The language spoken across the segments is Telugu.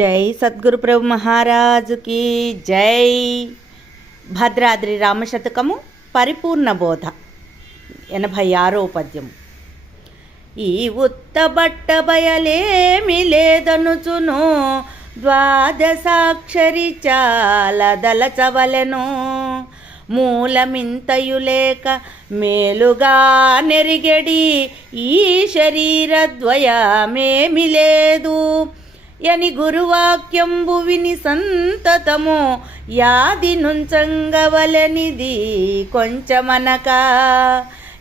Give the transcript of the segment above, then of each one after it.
జై సద్గురు ప్రభు మహారాజుకి జై. భద్రాద్రి రామశతకము పరిపూర్ణ బోధ. ఎనభై ఆరో పద్యం. ఈ ఉత్తబట్ట బయలేమి లేదనుచును. ద్వాదశాక్షరి చాలదలచవలెను మూలమింతయు లేక మేలుగా నెరిగెడి ఈ శరీరద్వయమేమి లేదు. యని గురువాక్యంబు విని సంతతము యాది నుంచంగవలనిది కొంచెమనక.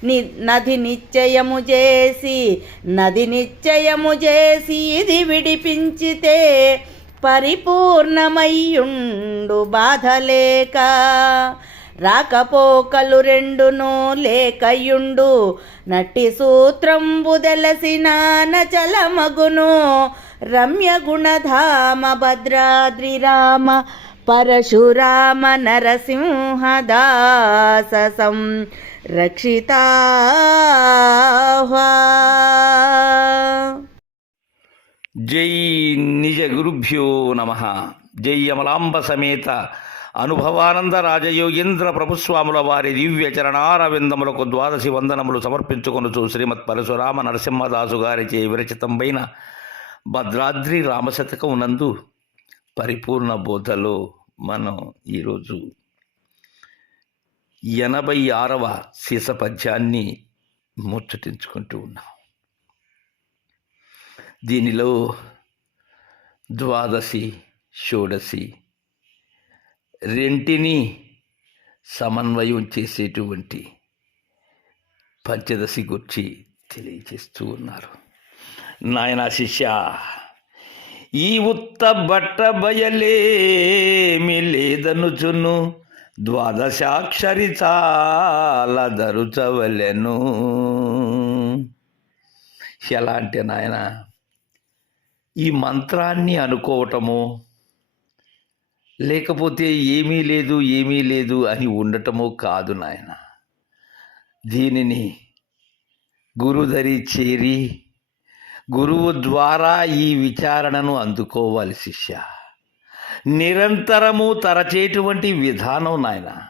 ని నది నిశ్చయము చేసి నది నిశ్చయము చేసి ఇది విడిపించితే పరిపూర్ణమయ్యుండు బాధలేక. రాకపోకలు రెండును లేకయుండు నట్టి సూత్రంబు దెలసిన నచలమగును రమ్య గుణధామ భద్రాద్రి రామ పరశురామ నరసింహదాస సం రక్షితా జై నిజ గురుభ్యో నమ. జై అమలాంబ సమేత అనుభవానంద రాజయోగేంద్ర ప్రభుస్వాముల వారి దివ్య చరణారవిందములకు ద్వాదశి వందనములు సమర్పించుకొనుచు శ్రీమత్ పరశురామ నరసింహదాసు గారిచే విరచితంపైన భద్రాద్రి రామశతకం నందు పరిపూర్ణ బోధలో మనం ఈరోజు ఎనభై ఆరవ శీసపద్యాన్ని ముచ్చటించుకుంటూ ఉన్నాం. దీనిలో ద్వాదశి షోడశి రెంటిని సమన్వయం చేసేటువంటి పంచదశి గురించి తెలియజేస్తూ ఉన్నారు. నాయన శిష్య ఈ ఉత్త బట్ట బయలేమి లేదనుచును. ద్వాదశాక్షరి చాలా దరుచవలెను ఎలా అంటే నాయన ఈ మంత్రాన్ని అనుకోవటము లేకపోతే ఏమీ లేదు ఏమీ లేదు అని ఉండటము కాదు నాయన. దీనిని గురుదరి చేరి గురువు ద్వారా ఈ విచారణను అందుకోవాలి శిష్య. నిరంతరము తరచేటువంటి విధానం నాయన.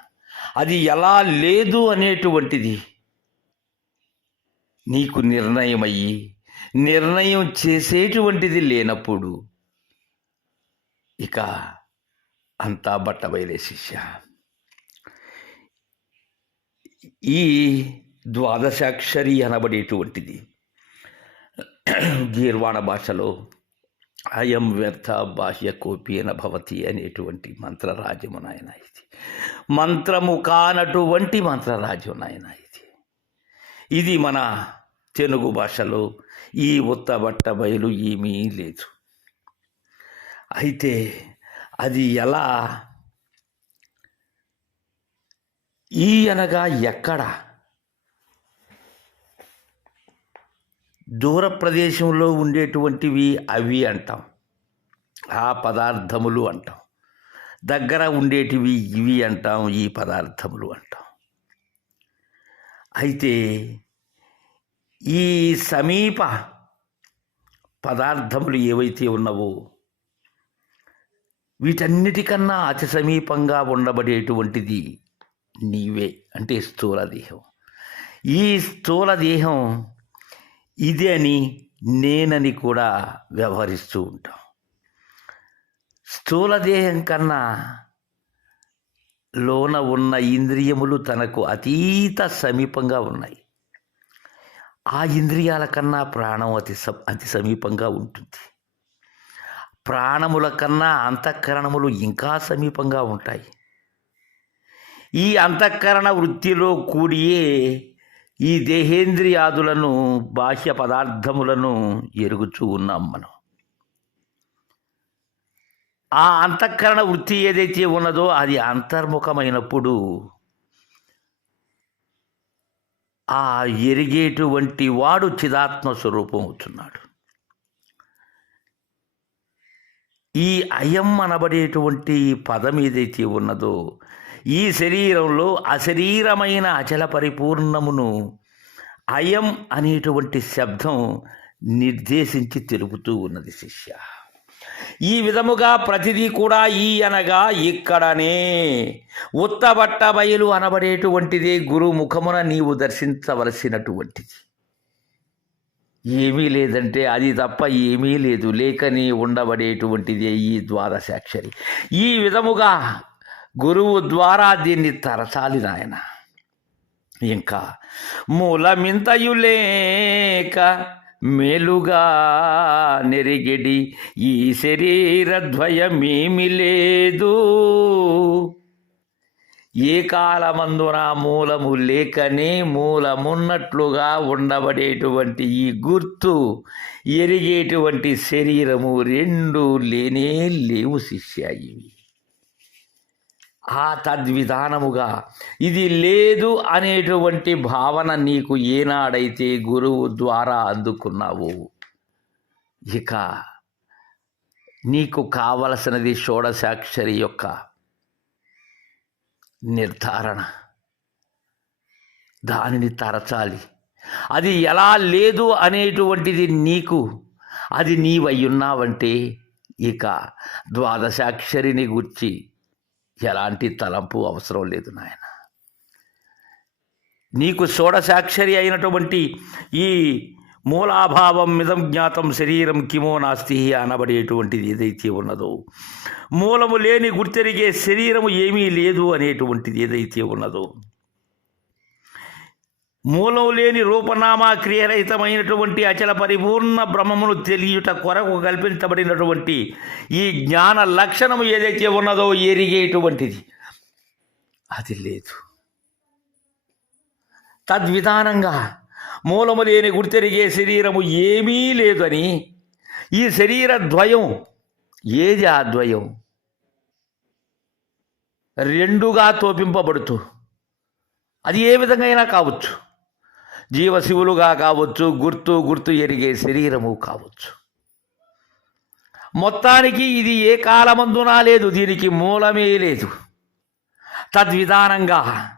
అది ఎలా లేదు అనేటువంటిది నీకు నిర్ణయం అయ్యి నిర్ణయం చేసేటువంటిది లేనప్పుడు ఇక అంతా బట్టబయలే శిష్య. ఈ ద్వాదశాక్షరి అనబడేటువంటిది. గీర్వాణ భాషలో అయం వ్యర్థ బాహ్య కోపీన భవతి అనేటువంటి మంత్రరాజ్యము నాయన ఇది. మంత్రము కానటువంటి మంత్రరాజ్యం నాయన ఇది. ఇది మన తెలుగు భాషలో ఈ ఉత్తబట్ట బయలు ఏమీ లేదు. అయితే అది ఎలా? ఈ అనగా ఎక్కడ? దూర ప్రదేశంలో ఉండేటువంటివి అవి అంటాం. ఆ పదార్థములు అంటాం. దగ్గర ఉండేటివి ఇవి అంటాం ఈ పదార్థములు అంటాం. అయితే ఈ సమీప పదార్థములు ఏవైతే ఉన్నవో వీటన్నిటికన్నా అతి సమీపంగా ఉండబడేటువంటిది నీవే అంటే స్థూల దేహం. ఈ స్థూల దేహం ఇదే అని నేనని కూడా వ్యవహరిస్తూ ఉంటాం. స్థూల దేహం కన్నా లోన ఉన్న ఇంద్రియములు తనకు అతీత సమీపంగా ఉన్నాయి. ఆ ఇంద్రియాల కన్నా ప్రాణం అతి అతి సమీపంగా ఉంటుంది. ప్రాణముల కన్నా అంతఃకరణములు ఇంకా సమీపంగా ఉంటాయి. ఈ అంతఃకరణ వృత్తిలో కూడియే ఈ దేహేంద్రియాదులను బాహ్య పదార్థములను ఎరుగుచూ ఉన్నాం మనం. ఆ అంతఃకరణ వృత్తి ఏదైతే ఉన్నదో అది అంతర్ముఖమైనప్పుడు ఆ ఎరిగేటువంటి వాడు చిదాత్మ స్వరూపం అవుతున్నాడు. ఈ అయం అనబడేటువంటి పదం ఏదైతే ఉన్నదో ఈ శరీరంలో అశరీరమైన అచల పరిపూర్ణమును అయం అనేటువంటి శబ్దం నిర్దేశించి తెలుపుతూ ఉన్నది శిష్య. ఈ విధముగా ప్రతిదీ కూడా ఈ అనగా ఇక్కడనే. ఉత్తబట్ట బయలు అనబడేటువంటిది గురు ముఖమున నీవు దర్శించవలసినటువంటిది. ఏమీ లేదంటే అది తప్ప ఏమీ లేదు. లేకని ఉండబడేటువంటిదే ఈ ద్వాదశాక్షరి. ఈ విధముగా గురువు ద్వారా దీన్ని తరచాలి నాయన. ఇంకా మూలమింతయులేక మేలుగా నెరిగెడి ఈ శరీరద్వయమేమి లేదు. ఏ కాలమందున మూలము లేకనే మూలమున్నట్లుగా ఉండబడేటువంటి ఈ గుర్తు ఎరిగేటువంటి శరీరము రెండు లేనే లేవు శిష్య ఇవి. ఆ తద్విధానముగా ఇది లేదు అనేటువంటి భావన నీకు ఏనాడైతే గురువు ద్వారా అందుకున్నావు. ఇక నీకు కావలసినది షోడశాక్షరి యొక్క నిర్ధారణ. దానిని తరచాలి. అది ఎలా లేదు అనేటువంటిది నీకు అది నీవయ్యున్నావంటే ఇక ద్వాదశాక్షరిని గుర్చి ఎలాంటి తలంపు అవసరం లేదు నాయన. నీకు షోడశాక్షరి అయినటువంటి ఈ మూలాభావం మిదం జ్ఞాతం శరీరం కిమో నాస్తి అనబడేటువంటిది ఏదైతే ఉన్నదో మూలము లేని గుర్తెరిగే శరీరము ఏమీ లేదు అనేటువంటిది ఏదైతే ఉన్నదో మూలం లేని రూపనామా క్రియరహితమైనటువంటి అచల పరిపూర్ణ బ్రహ్మమును తెలియుట కొరకు కల్పించబడినటువంటి ఈ జ్ఞాన లక్షణము ఏదైతే ఉన్నదో ఎరిగేటువంటిది అది లేదు. తద్విధానంగా మూలము లేని గుర్తెరిగే శరీరము ఏమీ లేదని ఈ శరీర ద్వయం ఏది ఆ ద్వయం? రెండుగా తోపింపబడుతూ అది ఏ విధంగా అయినా కావచ్చు. జీవశివులుగా కావచ్చు గుర్తు గుర్తు ఎరిగే శరీరము కావచ్చు. మొత్తానికి ఇది ఏ కాలమందునా లేదు దీనికి మూలమే లేదు. తద్విధానంగా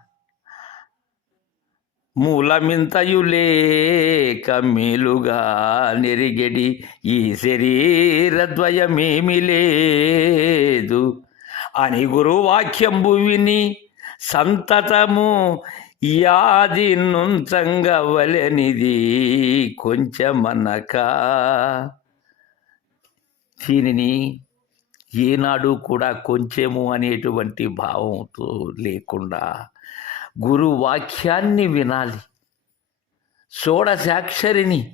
మూలమింతయులేక మేలుగా నెరిగెడి ఈ శరీరద్వయమేమి లేదు. అని గురువాక్యంబు విని సంతతము యాది నుంచంగవలనిది కొంచెమనక. దీనిని ఏనాడు కూడా కొంచెము అనేటువంటి భావంతో లేకుండా గురు వాక్యాన్ని వినాలి. షోడశాక్షరిని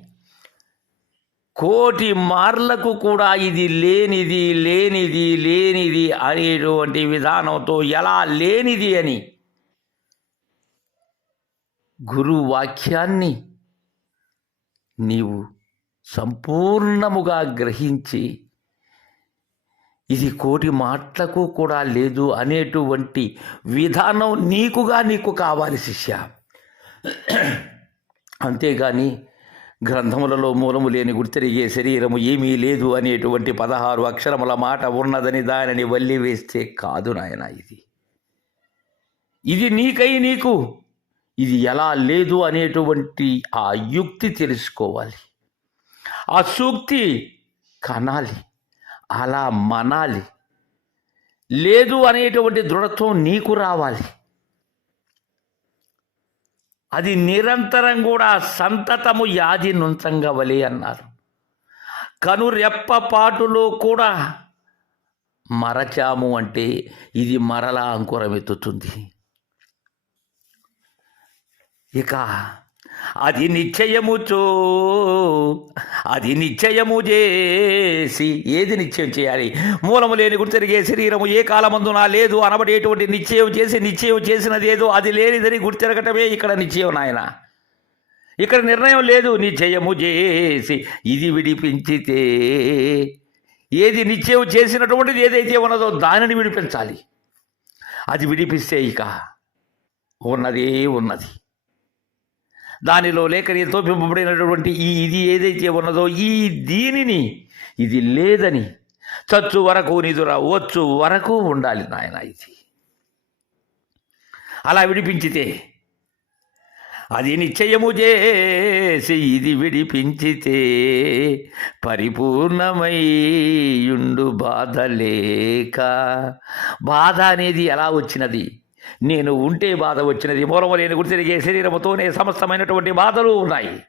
కోటి మార్లకు కూడా ఇది లేనిది లేనిది లేనిది అనేటువంటి విధానంతో ఎలా లేనిది అని గురు వాక్యాన్ని నీవు సంపూర్ణముగా గ్రహించి ఇది కోటి మాటలకు కూడా లేదు అనేటువంటి విధానం నీకుగా నీకు కావాలి శిష్య. అంతేగాని గ్రంథములలో మూలము లేని గుర్తిరిగే శరీరము ఏమీ లేదు అనేటువంటి పదహారు అక్షరముల మాట ఉన్నదని దానిని వల్లి వేస్తే కాదు నాయన ఇది. ఇది నీకై నీకు ఇది ఎలా లేదు అనేటువంటి ఆ యుక్తి తెలుసుకోవాలి. ఆ సూక్తి కనాలి అలా మనాలి. లేదు అనేటువంటి దృఢత్వం నీకు రావాలి. అది నిరంతరం కూడా సంతతము యాది నుంచంగవలే అన్నారు. కనురెప్ప పాటులో కూడా మరచాము అంటే ఇది మరలా అంకురమెత్తుతుంది. ఇక అది నిశ్చయముచో అది నిశ్చయము చేసి ఏది నిశ్చయం చేయాలి? మూలము లేని గుర్తెరిగే శరీరము ఏ కాలమందునా లేదు అనబడేటువంటి నిశ్చయం చేసి నిశ్చయం చేసినది ఏదో అది లేనిదని గుర్తెరగటమే ఇక్కడ నిశ్చయం నాయన. ఇక్కడ నిర్ణయం లేదు నిశ్చయము చేసి ఇది విడిపించితే ఏది నిశ్చయం చేసినటువంటిది ఏదైతే ఉన్నదో దానిని విడిపించాలి. అది విడిపిస్తే ఇక ఉన్నదే ఉన్నది. దానిలో లేఖని తోపింపబడినటువంటి ఈ ఇది ఏదైతే ఉన్నదో ఈ దీనిని ఇది లేదని చచ్చు వరకు నిదుర వచ్చు వరకు ఉండాలి నాయన ఇది. అలా విడిపించితే అది నిశ్చయము చేసి ఇది విడిపించితే పరిపూర్ణమయ్యుండు బాధ లేక. బాధ అనేది ఎలా వచ్చినది? నేను ఉంటే బాధ వచ్చినది మూలము లేని గుర్తిరిగే శరీరముతోనే సమస్తమైనటువంటి బాధలు ఉన్నాయి.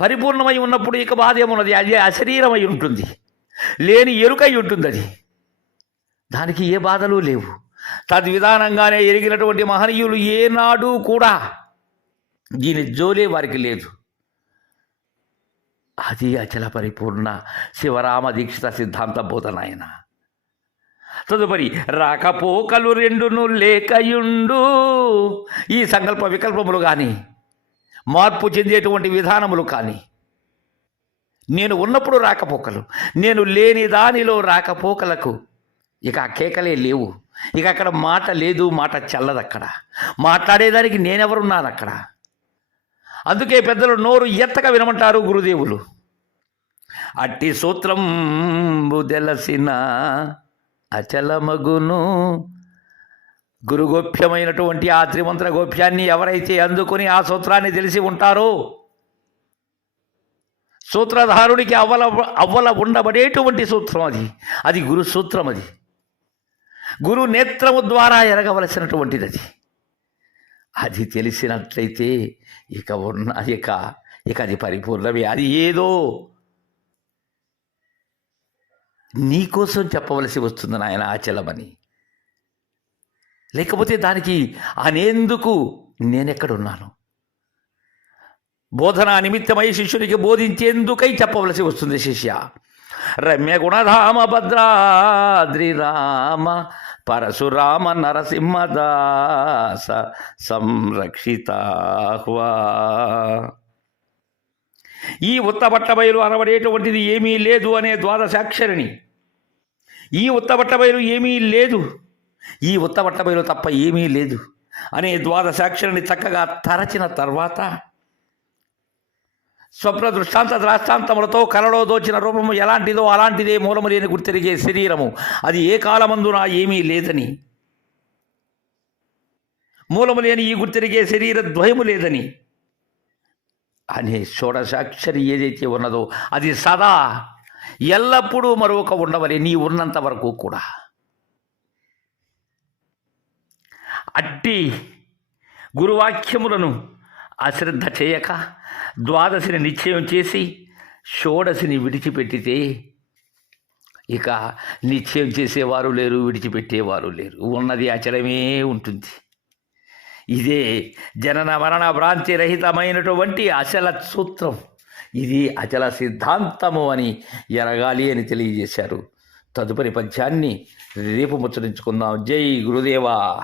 పరిపూర్ణమై ఉన్నప్పుడు ఇక బాధ ఏమున్నది? అది అశరీరమై ఉంటుంది. లేని ఎరుకై ఉంటుంది అది. దానికి ఏ బాధలు లేవు. తద్విధానంగానే ఎరిగినటువంటి మహనీయులు ఏనాడు కూడా దీని జోలే వారికి లేదు. అది అచల పరిపూర్ణ శివరామ దీక్షిత సిద్ధాంత బోధనాయన తదుపరి రాకపోకలు రెండును లేకయుండు. ఈ సంకల్ప వికల్పములు కానీ మార్పు చెందేటువంటి విధానములు కానీ నేను ఉన్నప్పుడు రాకపోకలు నేను లేని దానిలో రాకపోకలకు ఇక ఆ కేకలే లేవు. ఇక అక్కడ మాట లేదు మాట చల్లదు అక్కడ మాట్లాడేదానికి నేనెవరున్నాను అక్కడ అందుకే పెద్దలు నోరు ఎత్తక వినమంటారు గురుదేవులు. అట్టి సూత్రం బుదెలసిన అచలమగును. గురుగోప్యమైనటువంటి ఆ త్రిమంత్ర గోప్యాన్ని ఎవరైతే అందుకుని ఆ సూత్రాన్ని తెలిసి ఉంటారో సూత్రధారుడికి అవ్వల అవ్వల ఉండబడేటువంటి సూత్రం అది. అది గురు సూత్రం అది. గురు నేత్రము ద్వారా ఎరగవలసినటువంటిది అది. అది తెలిసినట్లయితే ఇక ఉన్న ఇక ఇక అది పరిపూర్ణమే అది ఏదో నీకోసం చెప్పవలసి వస్తుంది నాయన ఆచలమని లేకపోతే దానికి అనేందుకు నేనెక్కడున్నాను? బోధనా నిమిత్తమై శిష్యునికి బోధించేందుకై చెప్పవలసి వస్తుంది శిష్య. రమ్య గుణధామ భద్రాద్రి రామ పరశురామ నరసింహదాస సంరక్షితాహ్వా. ఈ ఉత్తబట్ట బయలు అనబడేటువంటిది ఏమీ లేదు అనే ద్వాదశాక్షరిణి. ఈ ఉత్తబట్ట బయలు ఏమీ లేదు. ఈ ఉత్తబట్ట బయలు తప్ప ఏమీ లేదు అనే ద్వాదశాక్షరిని చక్కగా తరచిన తర్వాత స్వప్న దృష్టాంత ద్రాష్టాంతములతో కలలో దోచిన రూపము ఎలాంటిదో అలాంటిదే మూలము లేని గుర్తెరిగే శరీరము. అది ఏ కాలమందున ఏమీ లేదని. మూలము లేని ఈ గుర్తెరిగే శరీర ద్వయము లేదని. అనే షోడశాక్షరి ఏదైతే ఉన్నదో అది సదా ఎల్లప్పుడూ మరొక ఉండవలే నీ ఉన్నంత వరకు కూడా. అట్టి గురువాక్యములను అశ్రద్ధ చేయక ద్వాదశిని నిశ్చయం చేసి షోడశిని విడిచిపెట్టితే ఇక నిశ్చయం చేసేవారు లేరు విడిచిపెట్టేవారు లేరు. ఉన్నది అచలమే ఉంటుంది. ఇదే జనన మరణ భ్రాంతి రహితమైనటువంటి అచల సూత్రం. ఇది అచల సిద్ధాంతము అని ఎరగాలి అని తెలియజేశారు. తదుపరి పద్యాన్ని రేపు ముచ్చరించుకుందాం జై గురుదేవా.